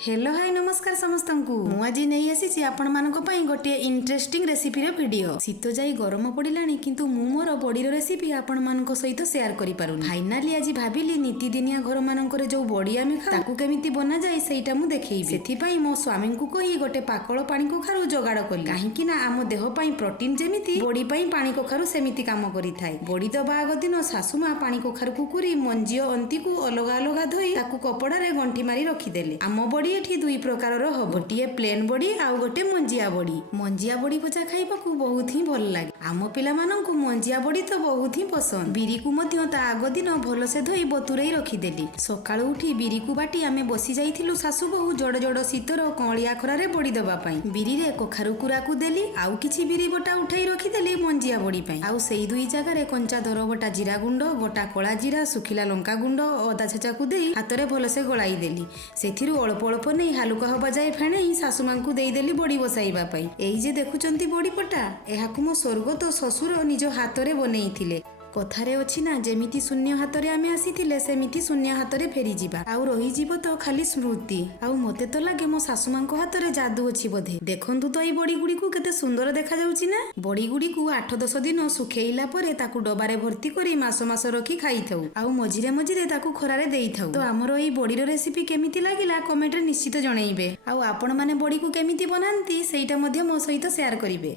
Hello hi नमस्कार समस्त को मु आज नहीं आसी आपण मानक पई गोटे इंटरेस्टिंग रेसिपी रो वीडियो। शीत जाई गरम पड़िलानी किंतु मु मोर बड़ी रो रेसिपी आपण मानक सहित शेयर करि पारुनी। फाइनली आज भाबिली नीतिदिनिया घर मानकर जो बड़ी आमे खाऊ ताकू केमिति बना जाय सेटा मु देखैबी। सेथि पई मो स्वामी को कहि गोटे पाकळ पानी कखारु जोगाड़ कली काहे कि ना आम देह पई प्रोटीन जेमिति बड़ी पई पानी कखारु सेमिति काम करि थाए। बड़ी दबा आग दिन सासुमा पानी कखारु कुकुरी मंजियो अंती को अलग अलग धोई ताकू कपड़ा रे गंठी मारी रखी देले। आम बड़ी एठी दुई प्रकार रो हो गोटे प्लेन बड़ी आउ गोटे मंजिया बड़ी भजा खाइबाकू बहुत ही भल लागे। आम पिला माननकू मंजिया बड़ी तो बहुत ही पसंद। बिरी को मध्य ता आग दिन भल से धोई बतुरई रखी देली। सकाळु उठी बिरी को बाटी आमे बसी जाइथिलु सासु बहु जड़ जड़ शीतर कलिया खरारे बड़ी दबा पई। बिरी रे कखारु कुरा को देली आउ किछि बिरी बटा उठाई रखी देली मंजिया बड़ी पई। आउ सेई दुई जगह रे कंचा दर बटा जीरा गुंड गोटा कला जीरा सुखिला लंका गुंड अदा छेचा को देई हातरे भल से गलाई देली। सेथिरु अल्प अल्प नै हालुका हबा जाए फेणे सासुमा को देदेली बड़ी बसाइबा पाई। एई जे देखुचंती बड़ी पटा एहाकु मो स्वर्गत ससुर निज हातरे बनेइथिले। कथारे अछि ना जेमिति शून्य हातरे आमे आसीथिले सेमिति शून्य हातरे फेरी जिबा आउ रही जीव तो खाली स्मृति। आउ मते तो लागे मो सासुमा को हातरे जादू अछि बोधे। देखंतु तो एई बड़ी गुडी को केते सुंदर देखा जाउछि ना। बड़ी गुडी को 8-10 दिन सुखेइला परे ताकू डबारे भर्ती करी मास मास रखी खाई थाउ आउ मझिरे मझिरे ताकू खरारे देई थाउ। तो हमरो एई बड़ीर रेसिपी केमिति लागिला कमेंट रे निश्चित जणाइबे। आउ आपण माने बड़ी को केमिति बनांती सेटा मध्ये मो सहित शेयर करिवे।